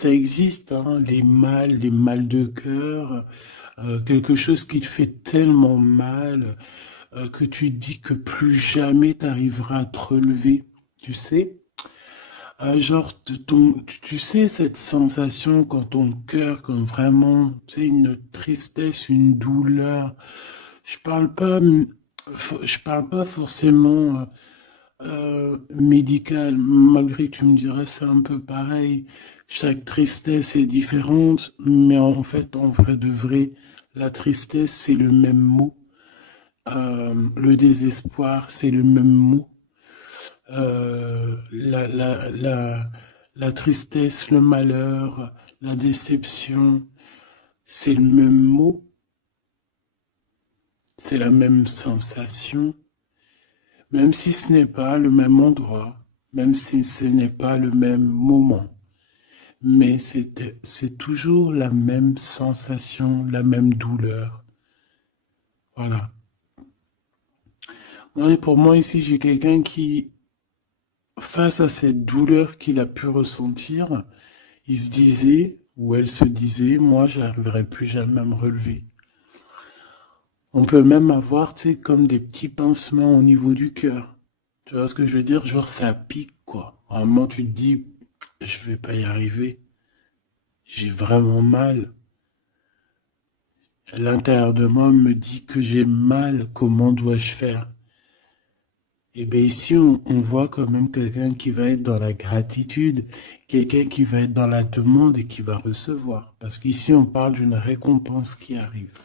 Ça existe, hein, les mal de cœur, quelque chose qui te fait tellement mal que tu te dis que plus jamais tu arriveras à te relever, tu sais? Genre, tu sais, cette sensation quand ton cœur, comme vraiment, tu sais, une tristesse, une douleur. Je parle pas, je parle pas forcément médical, malgré que tu me dirais c'est un peu pareil. Chaque tristesse est différente, mais en fait, en vrai de vrai, la tristesse, c'est le même mot. Le désespoir, c'est le même mot. La tristesse, le malheur, la déception, c'est le même mot, c'est la même sensation, même si ce n'est pas le même endroit, même si ce n'est pas le même moment. Mais c'est toujours la même sensation, la même douleur. Voilà. Ouais, pour moi, ici, j'ai quelqu'un qui, face à cette douleur qu'il a pu ressentir, il se disait, ou elle se disait, moi, j'arriverai plus jamais à me relever. On peut même avoir, tu sais, comme des petits pincements au niveau du cœur. Tu vois ce que je veux dire? Genre, ça pique, quoi. À un moment, tu te dis, je vais pas y arriver. J'ai vraiment mal. L'intérieur de moi me dit que j'ai mal. Comment dois-je faire? Et bien ici, on voit quand même quelqu'un qui va être dans la gratitude, quelqu'un qui va être dans la demande et qui va recevoir. Parce qu'ici, on parle d'une récompense qui arrive.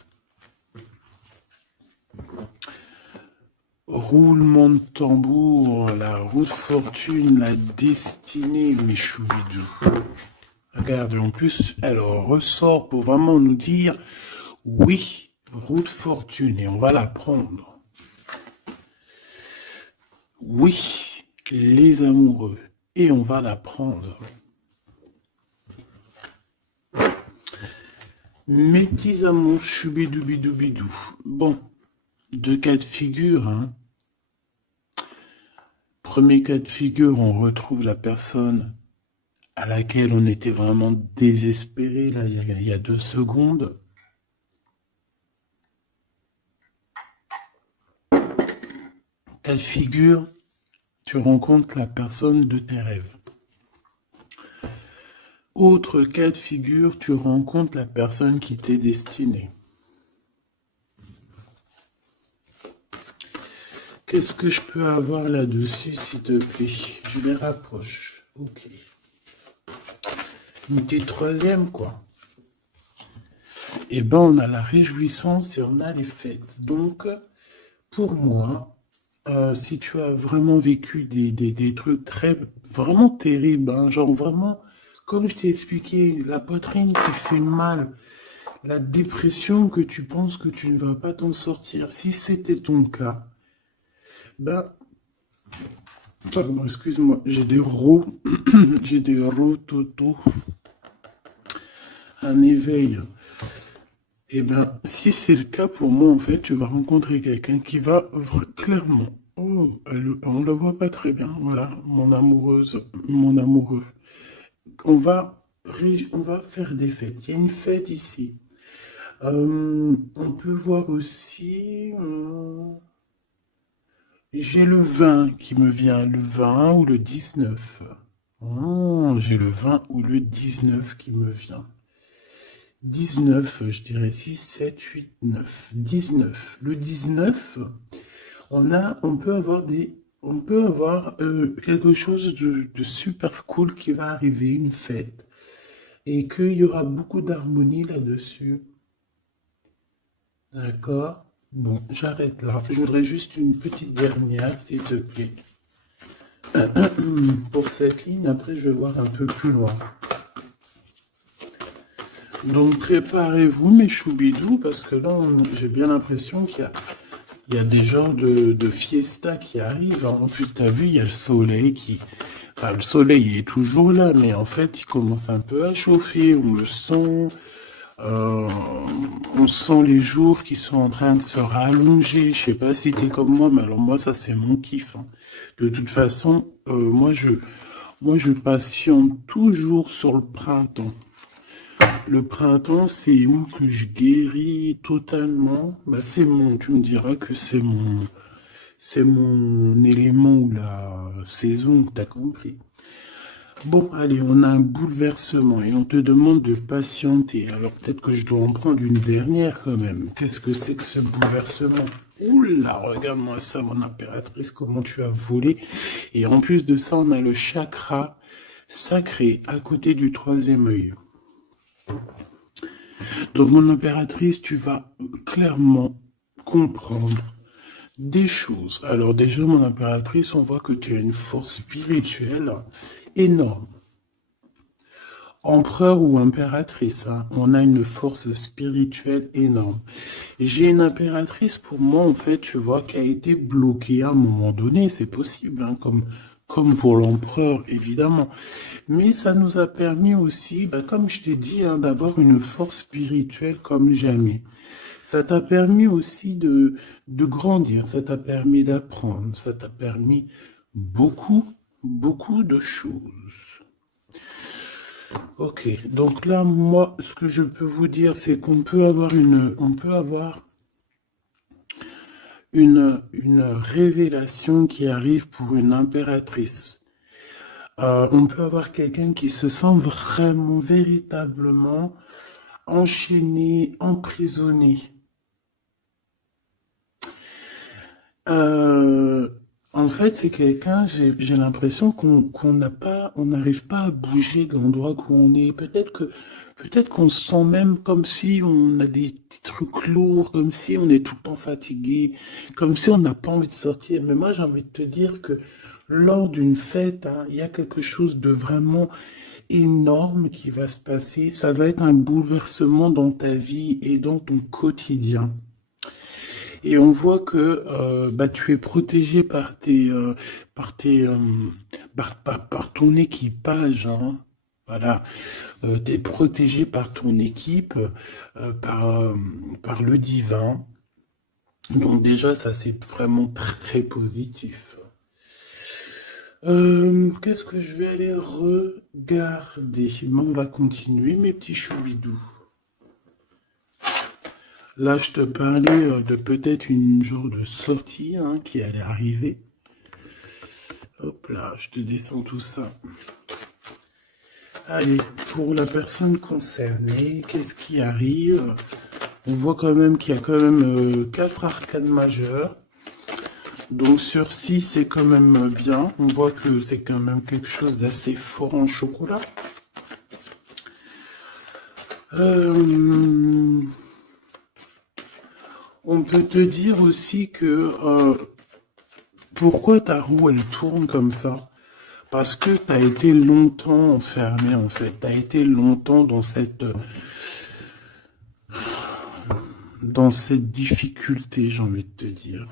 Roulement de tambour, la roue de fortune, la destinée, mes choubidous. Regarde, en plus, elle ressort pour vraiment nous dire, oui, roue de fortune, et on va la prendre. Oui, les amoureux, et on va la prendre. Mes petits amours, choubidoubidou. Bon, deux cas de figure, hein. Premier cas de figure, on retrouve la personne à laquelle on était vraiment désespéré, là, il y a 2 secondes. Cas de figure, tu rencontres la personne de tes rêves. Autre cas de figure, tu rencontres la personne qui t'est destinée. Qu'est-ce que je peux avoir là-dessus, s'il te plaît? Je les rapproche. Ok. Une petite troisième, quoi. Eh ben, on a la réjouissance et on a les fêtes. Donc, pour moi, si tu as vraiment vécu des trucs vraiment terribles, hein, genre vraiment, comme je t'ai expliqué, la poitrine qui fait mal, la dépression que tu penses que tu ne vas pas t'en sortir, si c'était ton cas, ben, pardon, excuse-moi, j'ai des j'ai des rototos, un éveil. Eh bien, si c'est le cas pour moi, en fait, tu vas rencontrer quelqu'un qui va clairement. Oh, on la voit pas très bien. Voilà, mon amoureuse, mon amoureux. On va faire des fêtes. Il y a une fête ici. On peut voir aussi. J'ai le 20 qui me vient, le 20 ou le 19. Oh, j'ai le 20 ou le 19 qui me vient. 19, je dirais 6, 7, 8, 9. 19. Le 19, on peut avoir quelque chose de super cool qui va arriver, une fête, et qu'il y aura beaucoup d'harmonie là-dessus. D'accord? Bon, j'arrête là. Je voudrais juste une petite dernière, s'il te plaît. Pour cette ligne, après, je vais voir un peu plus loin. Donc, préparez-vous, mes choubidous, parce que là, j'ai bien l'impression il y a des genres de fiesta qui arrivent. En plus, tu as vu, il y a le soleil qui... Enfin, le soleil est toujours là, mais en fait, il commence un peu à chauffer. On le sent. Euh, on sent les jours qui sont en train de se rallonger. Je sais pas si t'es comme moi, mais alors moi, ça, c'est mon kiff, hein. De toute façon, Moi, je patiente toujours sur le printemps. Le printemps, c'est où que je guéris totalement. Bah, tu me diras que c'est mon élément ou la saison, t'as compris. Bon, allez, on a un bouleversement et on te demande de patienter. Alors peut-être que je dois en prendre une dernière quand même. Qu'est-ce que c'est que ce bouleversement? Oula, regarde-moi ça, mon impératrice, comment tu as volé. Et en plus de ça, on a le chakra sacré à côté du troisième œil. Donc, mon impératrice, tu vas clairement comprendre des choses. Alors déjà, mon impératrice, on voit que tu as une force spirituelle énorme. Empereur ou impératrice, hein, on a une force spirituelle énorme. J'ai une impératrice pour moi, en fait, tu vois, qui a été bloquée à un moment donné, c'est possible, hein, comme pour l'empereur, évidemment. Mais ça nous a permis aussi, bah, comme je t'ai dit, hein, d'avoir une force spirituelle comme jamais. Ça t'a permis aussi de grandir, ça t'a permis d'apprendre, ça t'a permis beaucoup, beaucoup de choses. Ok, donc là, moi, ce que je peux vous dire, c'est qu'on peut avoir une révélation qui arrive pour une impératrice. On peut avoir quelqu'un qui se sent vraiment, véritablement enchaîné, emprisonné. Euh, En fait, c'est quelqu'un, j'ai l'impression qu'on n'a pas, on n'arrive pas à bouger de l'endroit où on est. Peut-être qu'on se sent même comme si on a des petits trucs lourds, comme si on est tout le temps fatigué, comme si on n'a pas envie de sortir. Mais moi, j'ai envie de te dire que lors d'une fête, hein, il y a quelque chose de vraiment énorme qui va se passer. Ça va être un bouleversement dans ta vie et dans ton quotidien. Et on voit que bah, tu es protégé par par ton équipage, hein. Voilà, tu es protégé par ton équipe, par le divin. Donc déjà, ça c'est vraiment très positif. Qu'est-ce que je vais aller regarder? Bon, on va continuer, mes petits choubidous. Là, je te parlais de peut-être une genre de sortie, hein, qui allait arriver. Hop là, je te descends tout ça. Allez, pour la personne concernée, qu'est-ce qui arrive? On voit quand même qu'il y a quand même 4 arcanes majeures. Donc sur 6, c'est quand même bien. On voit que c'est quand même quelque chose d'assez fort en chocolat. On peut te dire aussi que pourquoi ta roue elle tourne comme ça? Parce que tu as été longtemps enfermé en fait. Tu as été longtemps dans cette difficulté, j'ai envie de te dire.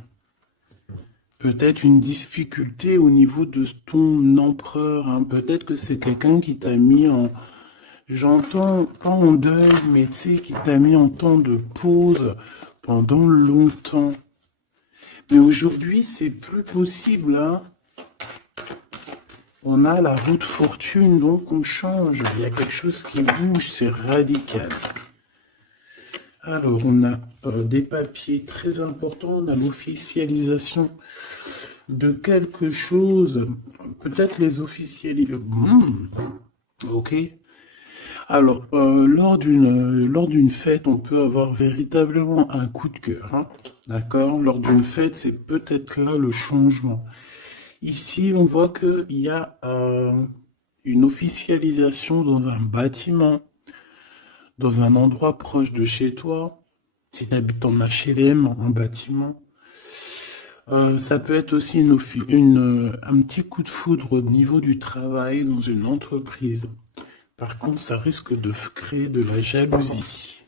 Peut-être une difficulté au niveau de ton empereur, hein. Peut-être que c'est quelqu'un qui t'a mis en, j'entends pas en deuil, mais tu sais, qui t'a mis en temps de pause pendant longtemps. Mais aujourd'hui, c'est plus possible, hein. On a la roue de fortune, donc on change. Il y a quelque chose qui bouge, c'est radical. Alors, on a des papiers très importants, on a l'officialisation de quelque chose. Peut-être les officialiser. Ok. Alors, lors d'une fête, on peut avoir véritablement un coup de cœur, hein. D'accord? Lors d'une fête, c'est peut-être là le changement. Ici, on voit qu'il y a une officialisation dans un bâtiment, dans un endroit proche de chez toi. Si tu habites en HLM, en bâtiment. Ça peut être aussi un petit coup de foudre au niveau du travail dans une entreprise. Par contre, ça risque de créer de la jalousie.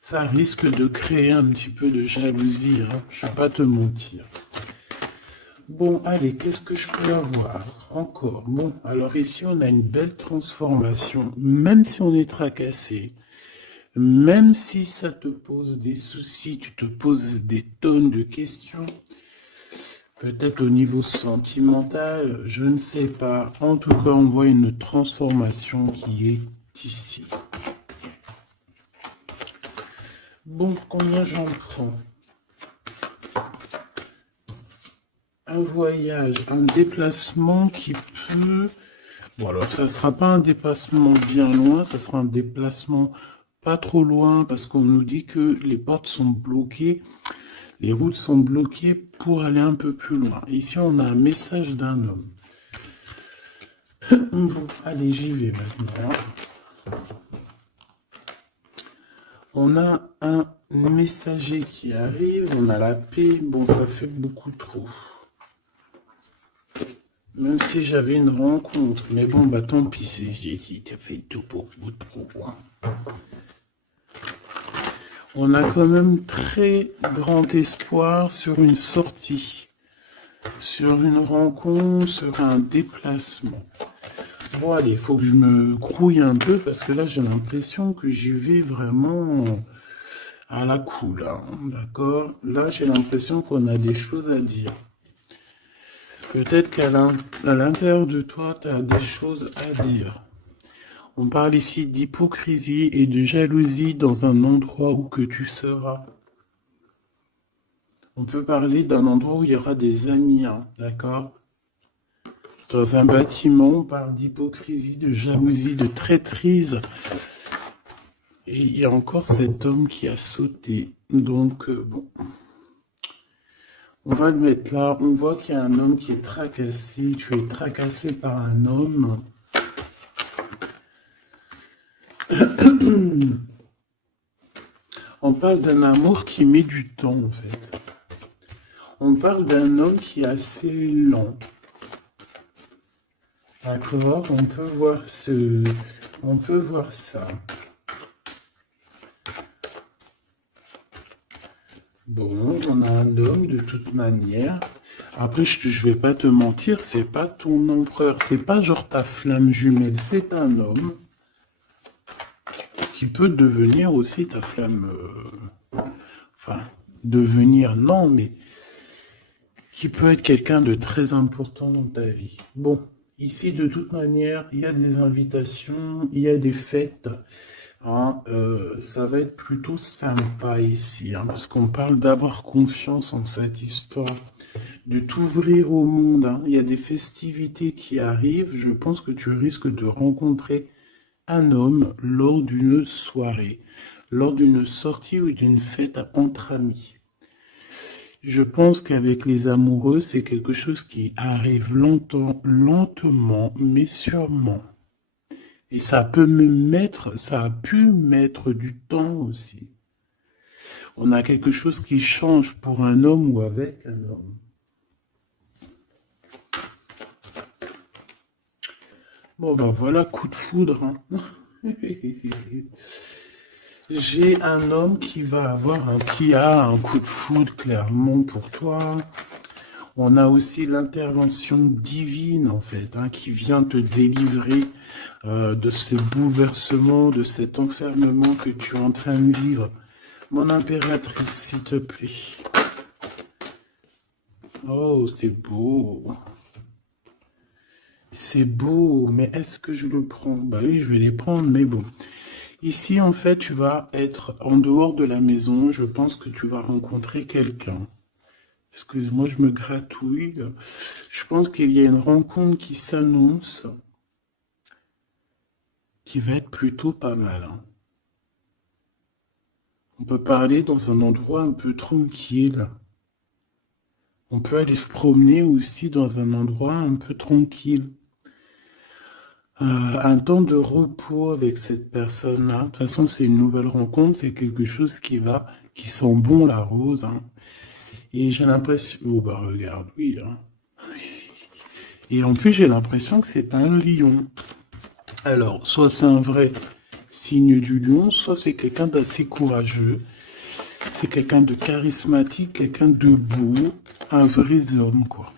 Ça risque de créer un petit peu de jalousie, hein. Je ne vais pas te mentir. Bon, allez, qu'est-ce que je peux avoir encore? Bon, alors ici, on a une belle transformation. Même si on est tracassé, même si ça te pose des soucis, tu te poses des tonnes de questions, Peut-être au niveau sentimental, je ne sais pas. En tout cas, on voit une transformation qui est ici. Bon, combien j'en prends? Un voyage, un déplacement qui peut... Bon, alors ça ne sera pas un déplacement bien loin, ça sera un déplacement pas trop loin parce qu'on nous dit que les portes sont bloquées, les routes sont bloquées pour aller un peu plus loin. Ici, on a un message d'un homme. Bon, allez, j'y vais maintenant. On a un messager qui arrive, on a la paix. Bon, ça fait beaucoup trop. Même si j'avais une rencontre. Mais bon, bah tant pis, t'as fait tout pour vous trop. On a quand même très grand espoir sur une sortie, sur une rencontre, sur un déplacement. Bon, allez, il faut que je me grouille un peu parce que là, j'ai l'impression que j'y vais vraiment à la cool, hein, d'accord? Là, j'ai l'impression qu'on a des choses à dire. Peut-être qu'à l'intérieur de toi, tu as des choses à dire. On parle ici d'hypocrisie et de jalousie dans un endroit où que tu seras. On peut parler d'un endroit où il y aura des amis, hein, d'accord? Dans un bâtiment, on parle d'hypocrisie, de jalousie, de traîtrise. Et il y a encore cet homme qui a sauté. Donc, bon. On va le mettre là. On voit qu'il y a un homme qui est tracassé. Tu es tracassé par un homme. On parle d'un amour qui met du temps, en fait. On parle d'un homme qui est assez lent. D'accord? On peut voir ça. Bon, on a un homme de toute manière. Après, je vais pas te mentir, c'est pas ton empereur, c'est pas genre ta flamme jumelle, c'est un homme qui peut devenir aussi ta flamme. Enfin, devenir, non, mais qui peut être quelqu'un de très important dans ta vie. Bon, ici, de toute manière, il y a des invitations, il y a des fêtes. Hein, ça va être plutôt sympa ici, hein, parce qu'on parle d'avoir confiance en cette histoire, de t'ouvrir au monde. Hein. Il y a des festivités qui arrivent. Je pense que tu risques de rencontrer un homme lors d'une soirée, lors d'une sortie ou d'une fête entre amis. Je pense qu'avec les amoureux, c'est quelque chose qui arrive lentement, mais sûrement. Et ça a pu mettre du temps aussi. On a quelque chose qui change pour un homme ou avec un homme. Bon ben voilà, coup de foudre. Hein. J'ai un homme qui a un coup de foudre clairement pour toi. On a aussi l'intervention divine, en fait, hein, qui vient te délivrer de ces bouleversements, de cet enfermement que tu es en train de vivre. Mon impératrice, s'il te plaît. Oh, c'est beau. C'est beau, mais est-ce que je le prends? Bah oui, je vais les prendre, mais bon. Ici, en fait, tu vas être en dehors de la maison. Je pense que tu vas rencontrer quelqu'un. Excuse-moi, je me gratouille. Je pense qu'il y a une rencontre qui s'annonce, qui va être plutôt pas mal. Hein. On peut parler dans un endroit un peu tranquille. On peut aller se promener aussi dans un endroit un peu tranquille. Un temps de repos avec cette personne-là. De toute façon, c'est une nouvelle rencontre, c'est quelque chose qui sent bon la rose. Hein. Et j'ai l'impression... Oh bah regarde, oui. Hein. Et en plus, j'ai l'impression que c'est un lion. Alors, soit c'est un vrai signe du lion, soit c'est quelqu'un d'assez courageux. C'est quelqu'un de charismatique, quelqu'un de beau, un vrai homme, quoi.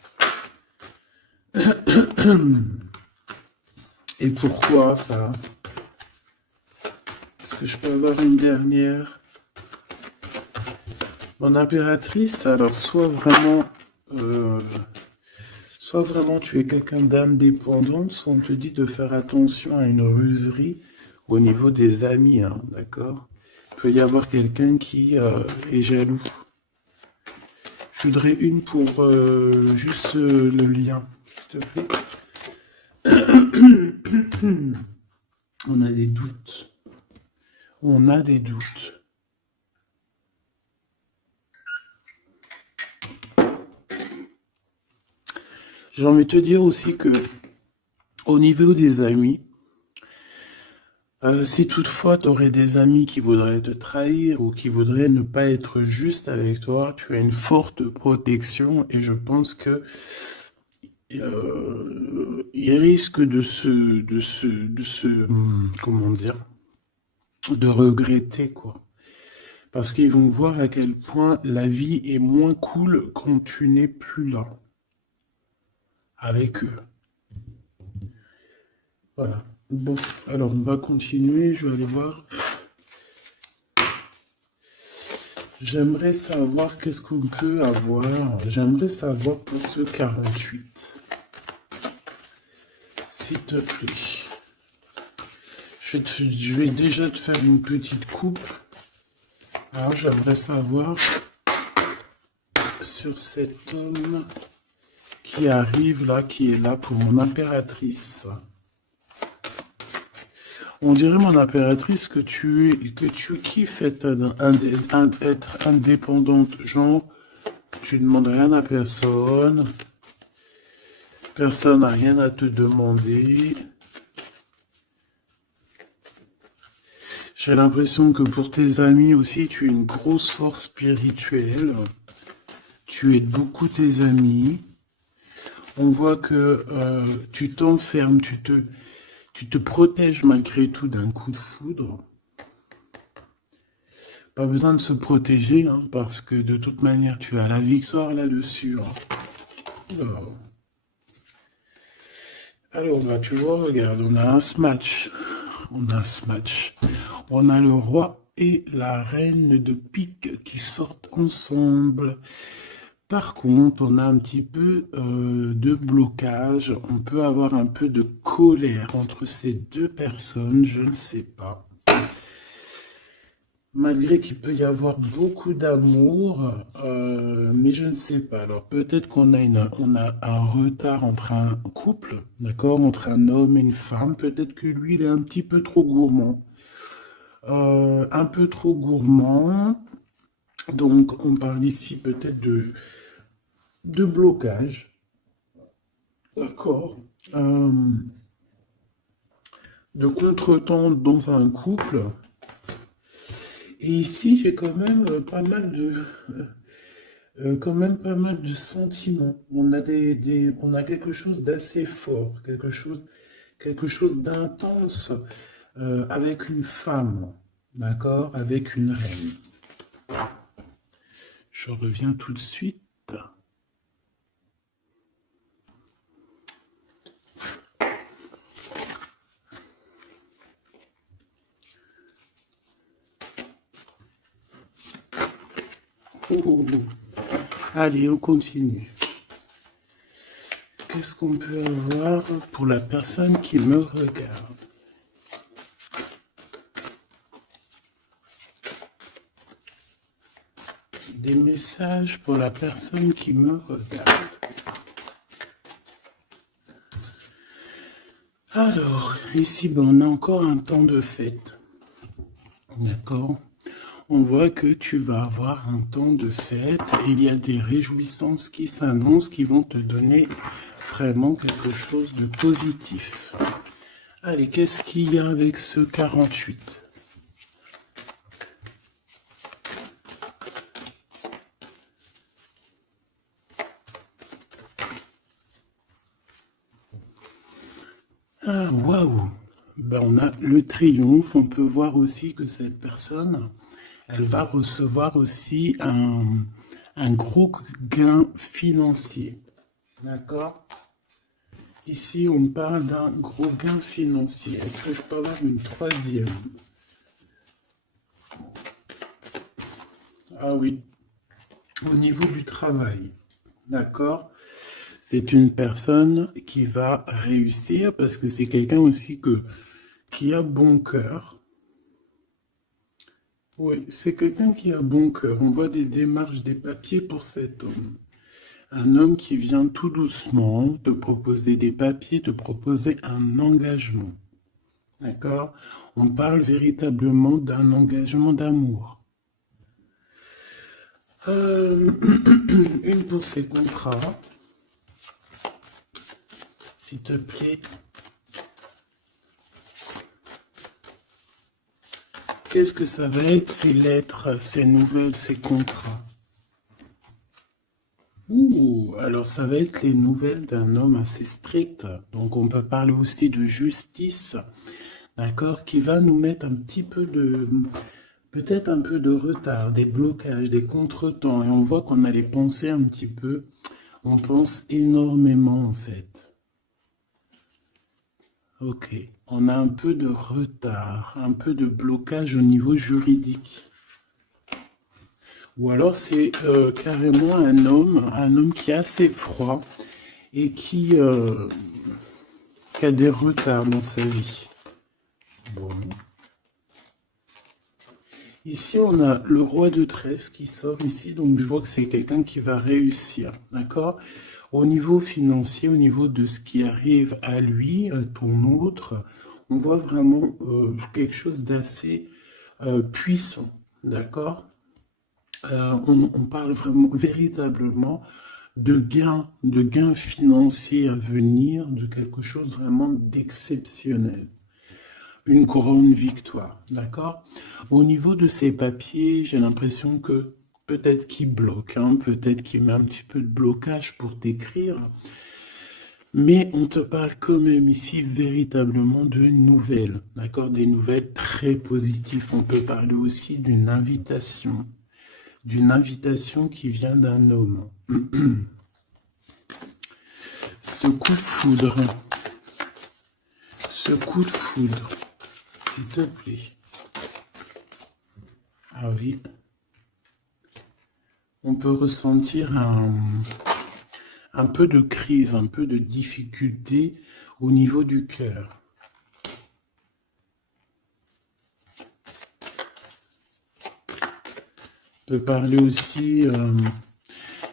Et pourquoi ça? Est-ce que je peux avoir une dernière? Mon impératrice, alors soit vraiment euh, soit vraiment tu es quelqu'un d'indépendant, soit on te dit de faire attention à une ruserie au niveau des amis, hein, d'accord? Il peut y avoir quelqu'un qui est jaloux. Je voudrais une pour juste le lien, s'il te plaît. On a des doutes. On a des doutes. J'ai envie de te dire aussi que au niveau des amis, si toutefois tu aurais des amis qui voudraient te trahir ou qui voudraient ne pas être juste avec toi, tu as une forte protection et je pense que ils risquent comment dire, de regretter quoi. Parce qu'ils vont voir à quel point la vie est moins cool quand tu n'es plus là avec eux. Voilà. Bon, alors on va continuer, je vais aller voir. J'aimerais savoir qu'est-ce qu'on peut avoir. J'aimerais savoir pour ce 48. S'il te plaît. Je vais déjà te faire une petite coupe. Alors j'aimerais savoir sur cet homme qui arrive là, qui est là pour mon impératrice. On dirait, mon impératrice, que tu kiffes être indépendante. Genre, tu ne demandes rien à personne. Personne n'a rien à te demander. J'ai l'impression que pour tes amis aussi, tu es une grosse force spirituelle. Tu aides beaucoup tes amis. On voit que tu t'enfermes, tu te protèges malgré tout d'un coup de foudre. Pas besoin de se protéger, hein, parce que de toute manière, tu as la victoire là-dessus. Hein. Alors, bah, tu vois, regarde, on a un smash. On a un smash. On a le roi et la reine de pique qui sortent ensemble. Par contre, on a un petit peu de blocage. On peut avoir un peu de colère entre ces deux personnes, je ne sais pas. Malgré qu'il peut y avoir beaucoup d'amour, mais je ne sais pas. Alors peut-être qu'on a un retard entre un couple, d'accord, entre un homme et une femme. Peut-être que lui, il est un petit peu trop gourmand. Un peu trop gourmand. Donc on parle ici peut-être de blocage. D'accord. De contretemps dans un couple. Et ici, j'ai quand même pas mal de sentiments. On a on a quelque chose d'assez fort, quelque chose d'intense avec une femme, d'accord, avec une reine. Je reviens tout de suite. Oh. Allez, on continue. Qu'est-ce qu'on peut avoir pour la personne qui me regarde? Des messages pour la personne qui me regarde. Alors, ici, ben, on a encore un temps de fête. D'accord? On voit que tu vas avoir un temps de fête et il y a des réjouissances qui s'annoncent qui vont te donner vraiment quelque chose de positif. Allez, qu'est-ce qu'il y a avec ce 48? Ah, waouh! Ben, on a le triomphe. On peut voir aussi que cette personne, elle va recevoir aussi un gros gain financier. D'accord? Ici, on parle d'un gros gain financier. Est-ce que je peux avoir une troisième? Ah oui, au niveau du travail. D'accord? C'est une personne qui va réussir parce que c'est quelqu'un aussi qui a bon cœur. Oui, c'est quelqu'un qui a bon cœur. On voit des démarches, des papiers pour cet homme. Un homme qui vient tout doucement te proposer des papiers, te proposer un engagement. D'accord? On parle véritablement d'un engagement d'amour. Une pour ces contrats, s'il te plaît. Qu'est-ce que ça va être, ces lettres, ces nouvelles, ces contrats? Ouh, alors ça va être les nouvelles d'un homme assez strict. Donc on peut parler aussi de justice, d'accord, qui va nous mettre un petit peu de, peut-être un peu de retard, des blocages, des contretemps. Et on voit qu'on a les pensées un petit peu. On pense énormément en fait. Ok, on a un peu de retard, un peu de blocage au niveau juridique. Ou alors c'est carrément un homme qui est assez froid et qui a des retards dans sa vie. Bon. Ici, on a le roi de trèfle qui sort ici, donc je vois que c'est quelqu'un qui va réussir, d'accord? Au niveau financier, au niveau de ce qui arrive à lui, à ton autre, on voit vraiment quelque chose d'assez puissant, d'accord? On parle vraiment, véritablement de gains financiers à venir, de quelque chose vraiment d'exceptionnel. Une couronne victoire, d'accord? Au niveau de ces papiers, j'ai l'impression que peut-être qu'il bloque, hein, peut-être qu'il met un petit peu de blocage pour t'écrire, mais on te parle quand même ici véritablement de nouvelles, d'accord? Des nouvelles très positives. On peut parler aussi d'une invitation qui vient d'un homme. Ce coup de foudre, ce coup de foudre, s'il te plaît. Ah oui. On peut ressentir un peu de crise, un peu de difficulté au niveau du cœur. On peut parler aussi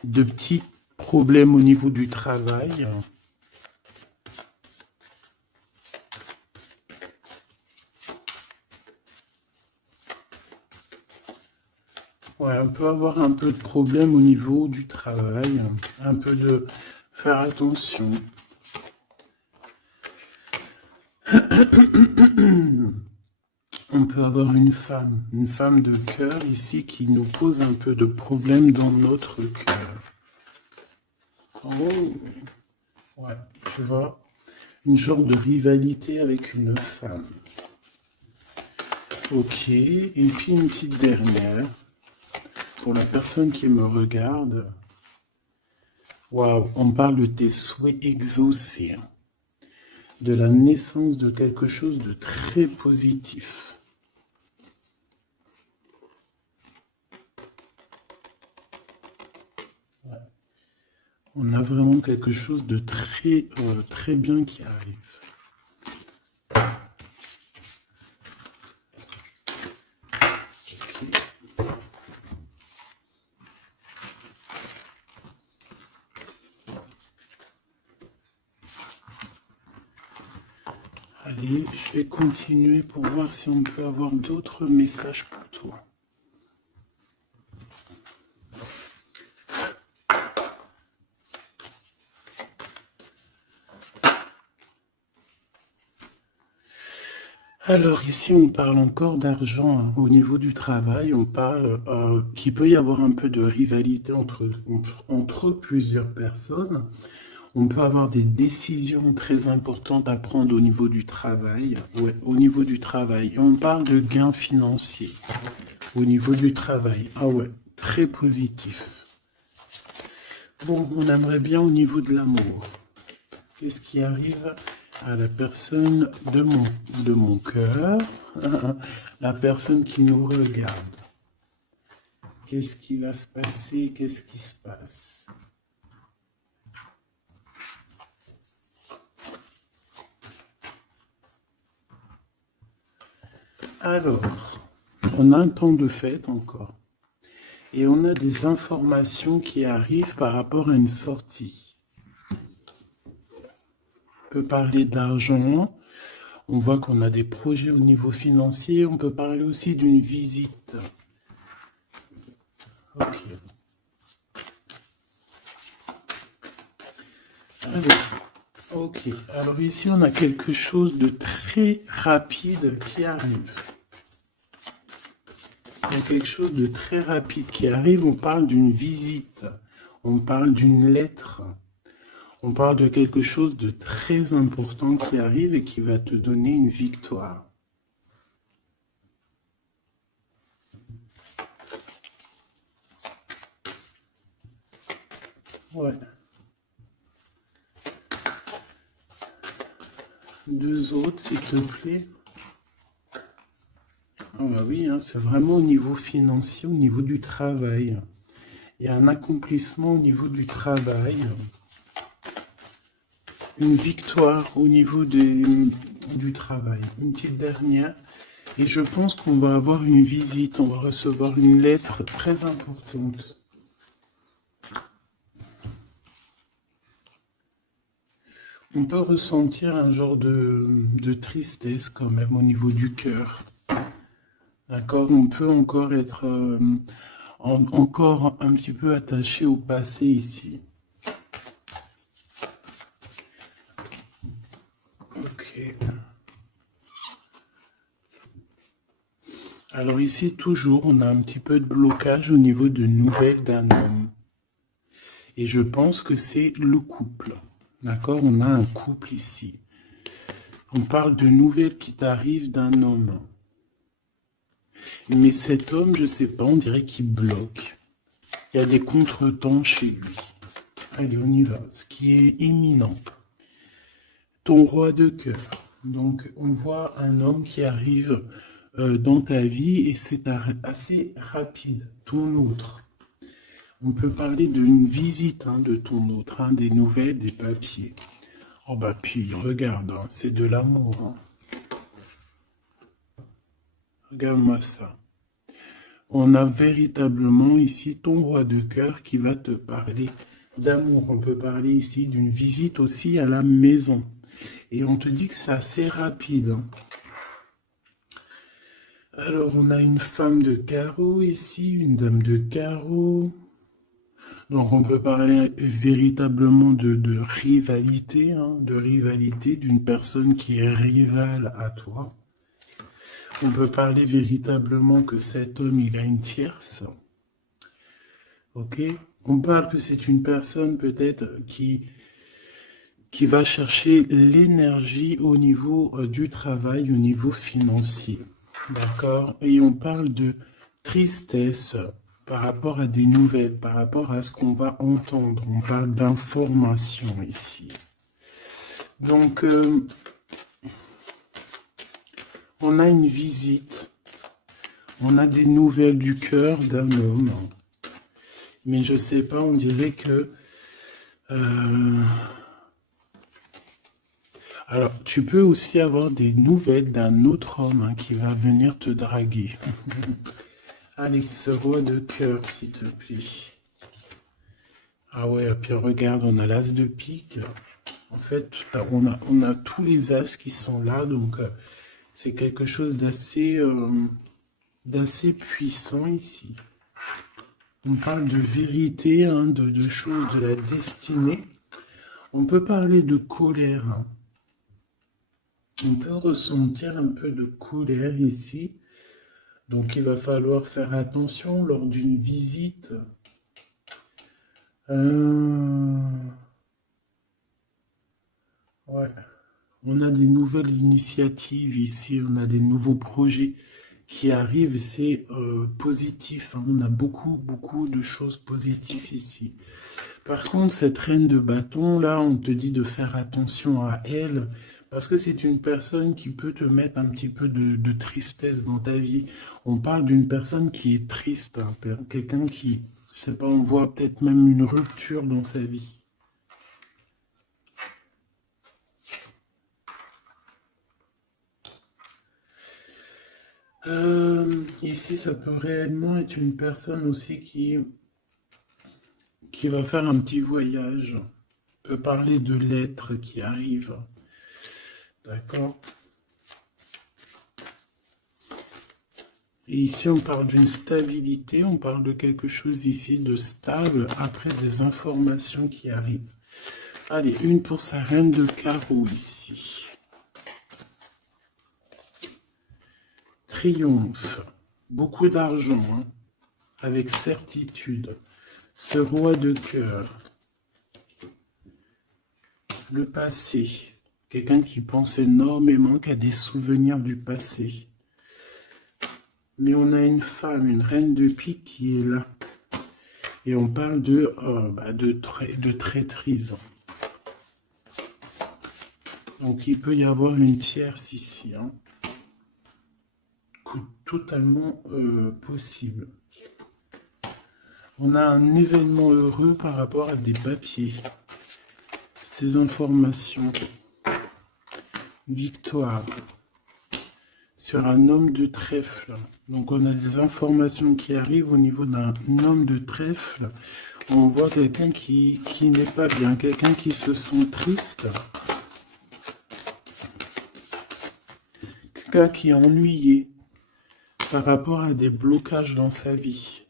de petits problèmes au niveau du travail. Ouais, on peut avoir un peu de problème au niveau du travail, un peu de faire attention. On peut avoir une femme de cœur ici qui nous pose un peu de problème dans notre cœur. Oh, ouais, tu vois, une genre de rivalité avec une femme. Ok, et puis une petite dernière, pour la personne qui me regarde. Waouh, on parle de tes souhaits exaucés, de la naissance de quelque chose de très positif. On a vraiment quelque chose de très, très bien qui arrive. Okay. Allez, je vais continuer pour voir si on peut avoir d'autres messages pour toi. Alors ici, on parle encore d'argent, hein. Au niveau du travail, on parle qu'il peut y avoir un peu de rivalité entre plusieurs personnes. On peut avoir des décisions très importantes à prendre au niveau du travail. Ouais, au niveau du travail. Et on parle de gains financiers au niveau du travail. Ah ouais, très positif. Bon, on aimerait bien au niveau de l'amour. Qu'est-ce qui arrive à la personne de mon cœur, la personne qui nous regarde? Qu'est-ce qui va se passer? Qu'est-ce qui se passe? Alors, on a un temps de fête encore. Et on a des informations qui arrivent par rapport à une sortie. On peut parler d'argent. On voit qu'on a des projets au niveau financier. On peut parler aussi d'une visite. Ok. Ok. Alors ici, on a quelque chose de très rapide qui arrive. Il y a quelque chose de très rapide qui arrive. On parle d'une visite. On parle d'une lettre. On parle de quelque chose de très important qui arrive et qui va te donner une victoire. Ouais. Deux autres, s'il te plaît. Ah bah oui, hein, c'est vraiment au niveau financier, au niveau du travail. Il y a un accomplissement au niveau du travail. Une victoire au niveau du travail. Une petite dernière. Et je pense qu'on va avoir une visite, on va recevoir une lettre très importante. On peut ressentir un genre de tristesse quand même au niveau du cœur. D'accord? On peut encore être encore un petit peu attaché au passé ici. Ok. Alors ici, toujours, on a un petit peu de blocage au niveau de nouvelles d'un homme. Et je pense que c'est le couple. D'accord? On a un couple ici. On parle de nouvelles qui t'arrivent d'un homme. Mais cet homme, je sais pas, on dirait qu'il bloque. Il y a des contretemps chez lui. Allez, on y va. Ce qui est imminent. Ton roi de cœur. Donc, on voit un homme qui arrive dans ta vie et c'est assez rapide. Ton autre. On peut parler d'une visite de ton autre, des nouvelles, des papiers. Oh bah puis, regarde, c'est de l'amour. Regarde-moi ça. On a véritablement ici ton roi de cœur qui va te parler d'amour. On peut parler ici d'une visite aussi à la maison. Et on te dit que c'est assez rapide. Alors, on a une femme de carreau ici, une dame de carreau. Donc, on peut parler véritablement de rivalité, de rivalité d'une personne qui est rivale à toi. On peut parler véritablement que cet homme, il a une tierce. Ok? On parle que c'est une personne peut-être qui va chercher l'énergie au niveau du travail, au niveau financier. D'accord? Et on parle de tristesse par rapport à des nouvelles, par rapport à ce qu'on va entendre. On parle d'information ici. Donc, on a une visite. On a des nouvelles du cœur d'un homme. Mais je sais pas, on dirait que... Alors, tu peux aussi avoir des nouvelles d'un autre homme qui va venir te draguer. Allez, ce roi de cœur, s'il te plaît. Ah ouais, puis regarde, on a l'as de pique. En fait, on a tous les as qui sont là, donc c'est quelque chose d'assez puissant ici. On parle de vérité, de choses de la destinée. On peut parler de colère. On peut ressentir un peu de colère ici. Donc il va falloir faire attention lors d'une visite. Ouais. On a des nouvelles initiatives ici, on a des nouveaux projets qui arrivent, c'est positif. On a beaucoup de choses positives ici. Par contre, cette reine de bâton, là, on te dit de faire attention à elle, parce que c'est une personne qui peut te mettre un petit peu de tristesse dans ta vie. On parle d'une personne qui est triste, quelqu'un qui, je sais pas, on voit peut-être même une rupture dans sa vie. Ici, ça peut réellement être une personne aussi qui va faire un petit voyage. On peut parler de lettres qui arrivent. D'accord? Et ici, on parle d'une stabilité, on parle de quelque chose ici de stable après des informations qui arrivent. Allez, une pour sa reine de carreau ici. Triomphe. Beaucoup d'argent, hein, avec certitude. Ce roi de cœur. Le passé. Quelqu'un qui pense énormément, qui a des souvenirs du passé. Mais on a une femme, une reine de pique qui est là. Et on parle de traîtrise. Donc il peut y avoir une tierce ici. Hein. Totalement possible. On a un événement heureux par rapport à des papiers. Ces informations. Victoire. Sur un homme de trèfle. Donc on a des informations qui arrivent au niveau d'un homme de trèfle. On voit quelqu'un qui n'est pas bien, quelqu'un qui se sent triste. Quelqu'un qui est ennuyé par rapport à des blocages dans sa vie.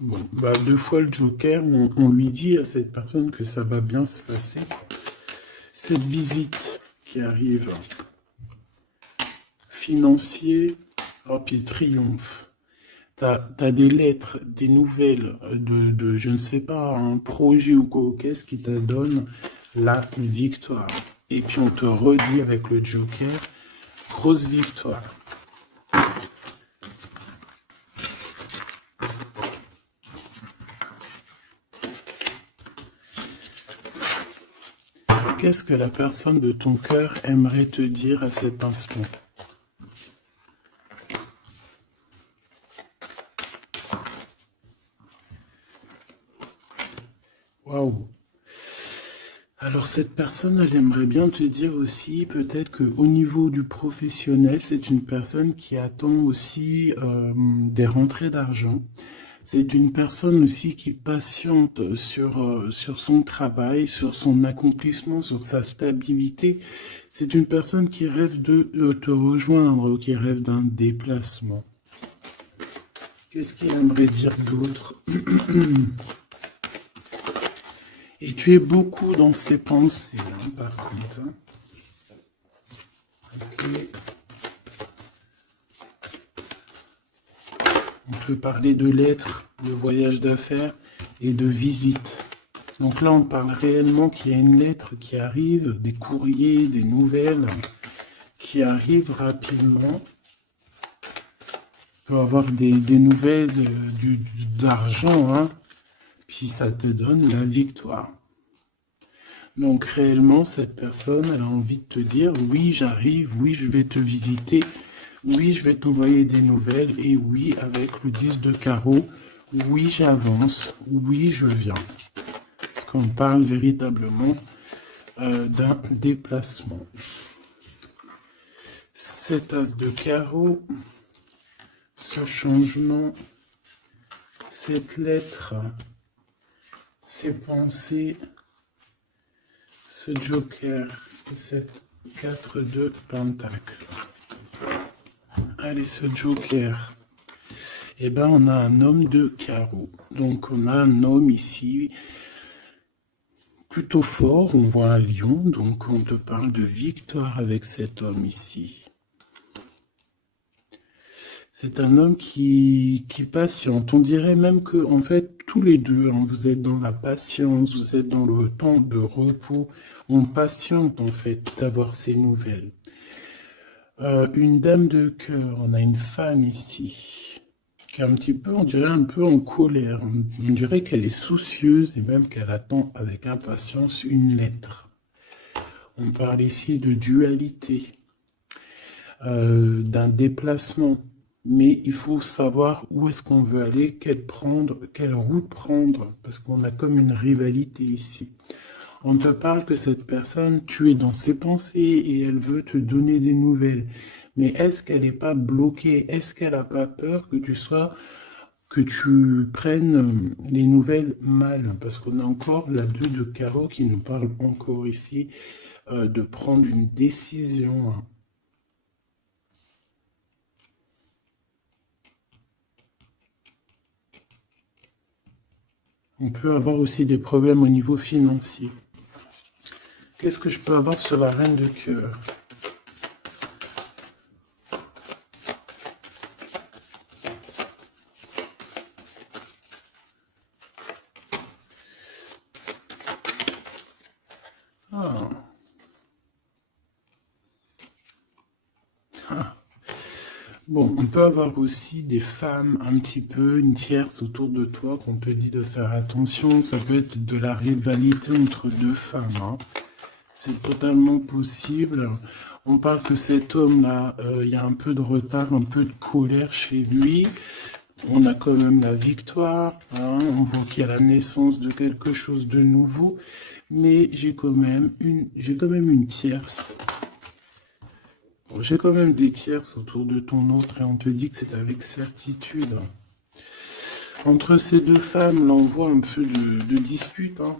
Bon, bah, 2 fois le Joker, on lui dit à cette personne que ça va bien se passer. Cette visite qui arrive, financier, oh, puis triomphe. T'as des lettres, des nouvelles de je ne sais pas, un projet ou quoi, qu'est-ce qui te donne la victoire. Et puis on te redit avec le Joker, grosse victoire. Qu'est-ce que la personne de ton cœur aimerait te dire à cet instant? Waouh! Alors cette personne, elle aimerait bien te dire aussi peut-être qu'au niveau du professionnel, c'est une personne qui attend aussi des rentrées d'argent. C'est une personne aussi qui patiente sur son travail, sur son accomplissement, sur sa stabilité. C'est une personne qui rêve de te rejoindre, qui rêve d'un déplacement. Qu'est-ce qu'il aimerait dire d'autre? Et tu es beaucoup dans ses pensées, hein, par contre. Hein. Okay. On peut parler de lettres, de voyage d'affaires et de visites. Donc là, on parle réellement qu'il y a une lettre qui arrive, des courriers, des nouvelles qui arrivent rapidement. Tu peux avoir des nouvelles d'argent, hein, puis ça te donne la victoire. Donc réellement, cette personne, elle a envie de te dire, oui, j'arrive, oui, je vais te visiter, oui, je vais t'envoyer des nouvelles, et oui, avec le 10 de carreau, oui, j'avance, oui, je viens. Parce qu'on parle véritablement d'un déplacement. Cet as de carreau, ce changement, cette lettre, ces pensées, ce joker, cette 4 de pentacle. Allez, ce joker. Eh ben, on a un homme de carreau. Donc, on a un homme ici plutôt fort. On voit un lion. Donc, on te parle de victoire avec cet homme ici. C'est un homme qui patiente. On dirait même que, en fait, tous les deux, hein, vous êtes dans la patience, vous êtes dans le temps de repos. On patiente, en fait, d'avoir ces nouvelles. Une dame de cœur, on a une femme ici, qui est un petit peu, on dirait un peu en colère. On dirait qu'elle est soucieuse et même qu'elle attend avec impatience une lettre. On parle ici de dualité, d'un déplacement. Mais il faut savoir où est-ce qu'on veut aller, quelle route prendre, parce qu'on a comme une rivalité ici. On te parle que cette personne, tu es dans ses pensées et elle veut te donner des nouvelles. Mais est-ce qu'elle n'est pas bloquée? Est-ce qu'elle n'a pas peur que tu prennes les nouvelles mal? Parce qu'on a encore la 2 de carreau qui nous parle encore ici de prendre une décision. On peut avoir aussi des problèmes au niveau financier. Qu'est-ce que je peux avoir sur la reine de cœur? Ah. Ah. Bon, on peut avoir aussi des femmes un petit peu, une tierce autour de toi qu'on te dit de faire attention. Ça peut être de la rivalité entre deux femmes, hein. C'est totalement possible. On parle que cet homme-là, il y a un peu de retard, un peu de colère chez lui. On a quand même la victoire, hein. On voit qu'il y a la naissance de quelque chose de nouveau. Mais j'ai quand même une tierce. Bon, j'ai quand même des tierces autour de ton autre et on te dit que c'est avec certitude. Entre ces deux femmes, là, on voit un peu de dispute, hein.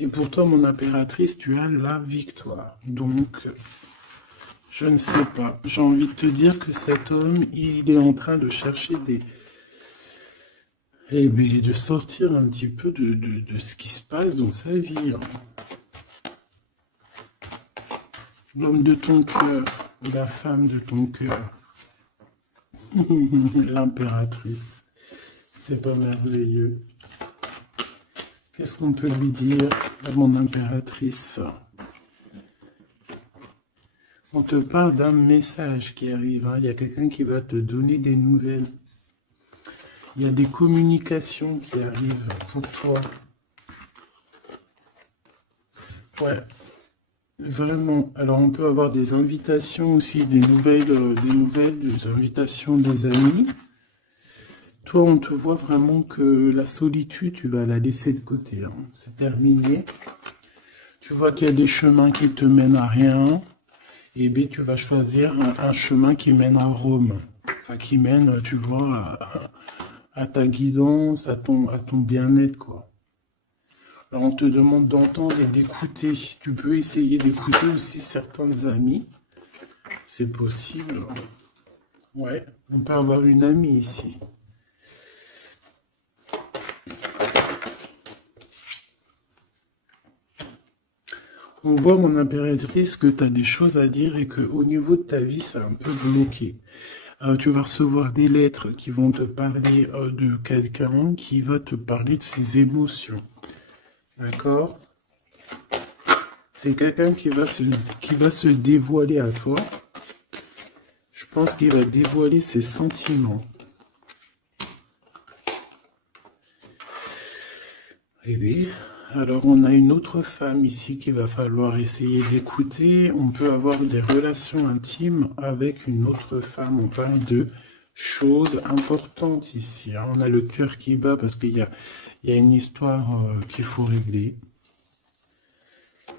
Et pour toi, mon impératrice, tu as la victoire. Donc, je ne sais pas. J'ai envie de te dire que cet homme, il est en train de chercher de sortir un petit peu de ce qui se passe dans sa vie, hein. L'homme de ton cœur, la femme de ton cœur, l'impératrice. C'est pas merveilleux. Qu'est-ce qu'on peut lui dire à mon impératrice? On te parle d'un message qui arrive, hein. Il y a quelqu'un qui va te donner des nouvelles. Il y a des communications qui arrivent pour toi. Ouais, vraiment. Alors on peut avoir des invitations aussi, des invitations des amis. Toi, on te voit vraiment que la solitude, tu vas la laisser de côté, hein. C'est terminé. Tu vois qu'il y a des chemins qui te mènent à rien. Et bien, tu vas choisir un chemin qui mène à Rome. Enfin, qui mène, tu vois, à ta guidance, à ton bien-être, quoi. Alors, on te demande d'entendre et d'écouter. Tu peux essayer d'écouter aussi certains amis. C'est possible. Ouais, on peut avoir une amie ici. On voit, mon impératrice, que tu as des choses à dire et qu'au niveau de ta vie, c'est un peu bloqué. Tu vas recevoir des lettres qui vont te parler de quelqu'un qui va te parler de ses émotions. D'accord? C'est quelqu'un qui va se dévoiler à toi. Je pense qu'il va dévoiler ses sentiments. Eh bien, alors on a une autre femme ici qu'il va falloir essayer d'écouter. On peut avoir des relations intimes avec une autre femme. On parle de choses importantes ici, hein. On a le cœur qui bat parce qu'il y a une histoire qu'il faut régler.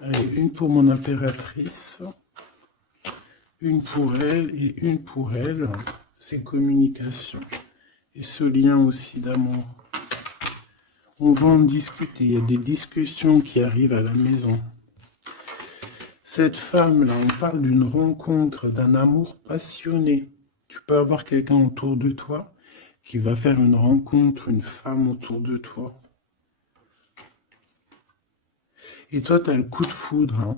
Allez, une pour mon impératrice, une pour elle et une pour elle. C'est communication. Et ce lien aussi d'amour. On va en discuter. Il y a des discussions qui arrivent à la maison. Cette femme-là, on parle d'une rencontre, d'un amour passionné. Tu peux avoir quelqu'un autour de toi qui va faire une rencontre, une femme autour de toi. Et toi, tu as le coup de foudre, hein.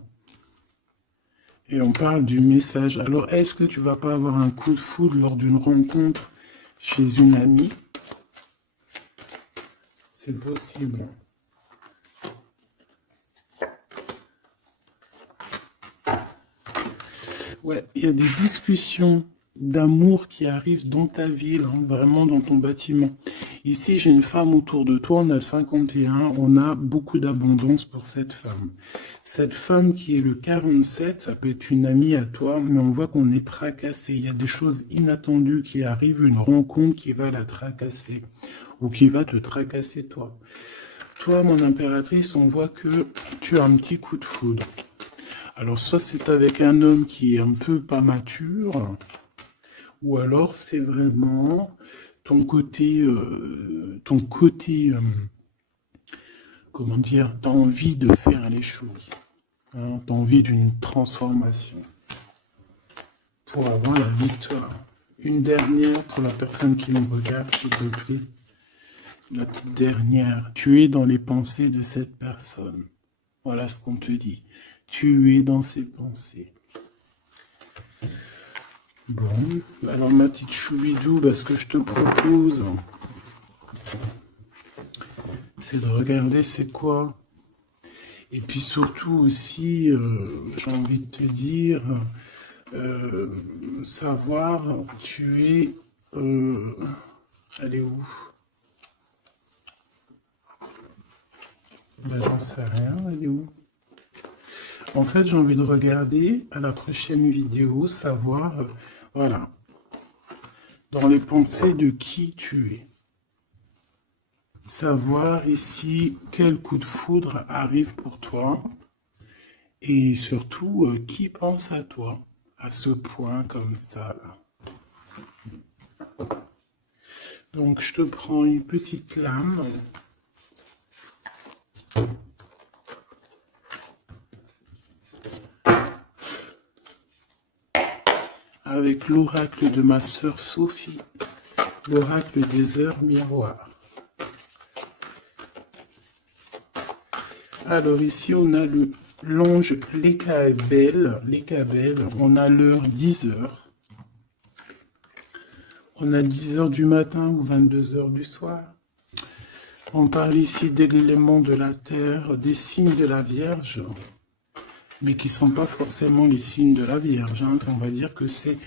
Et on parle du message. Alors, est-ce que tu vas pas avoir un coup de foudre lors d'une rencontre chez une amie? C'est possible. Ouais, il y a des discussions d'amour qui arrivent dans ta ville, hein, vraiment dans ton bâtiment. Ici, j'ai une femme autour de toi, on a le 51, on a beaucoup d'abondance pour cette femme. Cette femme qui est le 47, ça peut être une amie à toi, mais on voit qu'on est tracassé. Il y a des choses inattendues qui arrivent, une rencontre qui va la tracasser, ou qui va te tracasser toi. Toi, mon impératrice, on voit que tu as un petit coup de foudre. Alors, soit c'est avec un homme qui est un peu pas mature, ou alors c'est vraiment ton côté, comment dire, t'as envie de faire les choses. Hein, t'as envie d'une transformation pour avoir la victoire. Une dernière pour la personne qui me regarde, s'il te plaît. La petite dernière. Tu es dans les pensées de cette personne. Voilà ce qu'on te dit. Tu es dans ses pensées. Bon, alors ma petite choubidou, ce que je te propose, c'est de regarder c'est quoi. Et puis surtout aussi, j'ai envie de te dire, savoir, tu es... elle est où? J'en sais rien, elle est où? En fait, j'ai envie de regarder à la prochaine vidéo, savoir, voilà, dans les pensées de qui tu es. Savoir ici quel coup de foudre arrive pour toi et surtout qui pense à toi à ce point comme ça là. Donc je te prends une petite lame. Avec l'oracle de ma sœur Sophie, l'oracle des heures miroirs. Alors ici on a le l'ange Lekabel, on a l'heure 10h. On a 10h du matin ou 22h du soir. On parle ici de l'élément de la terre, des signes de la Vierge, mais qui ne sont pas forcément les signes de la Vierge. Hein. On va dire que c'est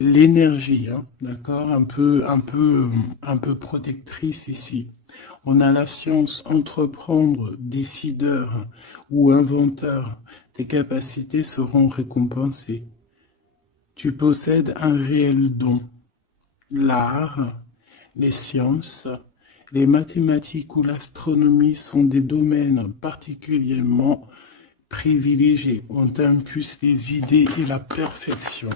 l'énergie, hein, d'accord, un peu protectrice ici. On a la science, entreprendre, décideur ou inventeur. Tes capacités seront récompensées. Tu possèdes un réel don. L'art, les sciences, les mathématiques ou l'astronomie sont des domaines particulièrement privilégiés. On t'impulse les idées et la perfection.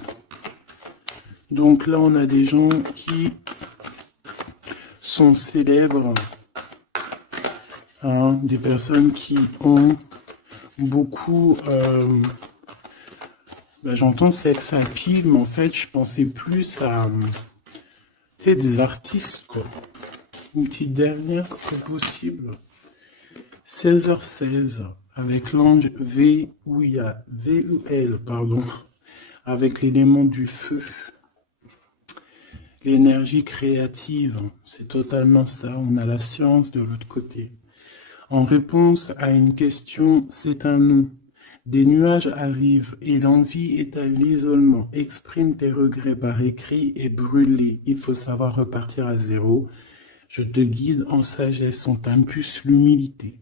Donc là, on a des gens qui sont célèbres, hein, des personnes qui ont beaucoup... j'entends sex appeal, mais en fait, je pensais plus à... c'est des artistes, quoi. Une petite dernière, si c'est possible. 16h16, avec l'ange VUL, pardon, avec l'élément du feu. L'énergie créative, c'est totalement ça. On a la science de l'autre côté. En réponse à une question, c'est un non. Des nuages arrivent et l'envie est à l'isolement. Exprime tes regrets par écrit et brûle-les. Il faut savoir repartir à zéro. Je te guide en sagesse, on t'impulse l'humilité.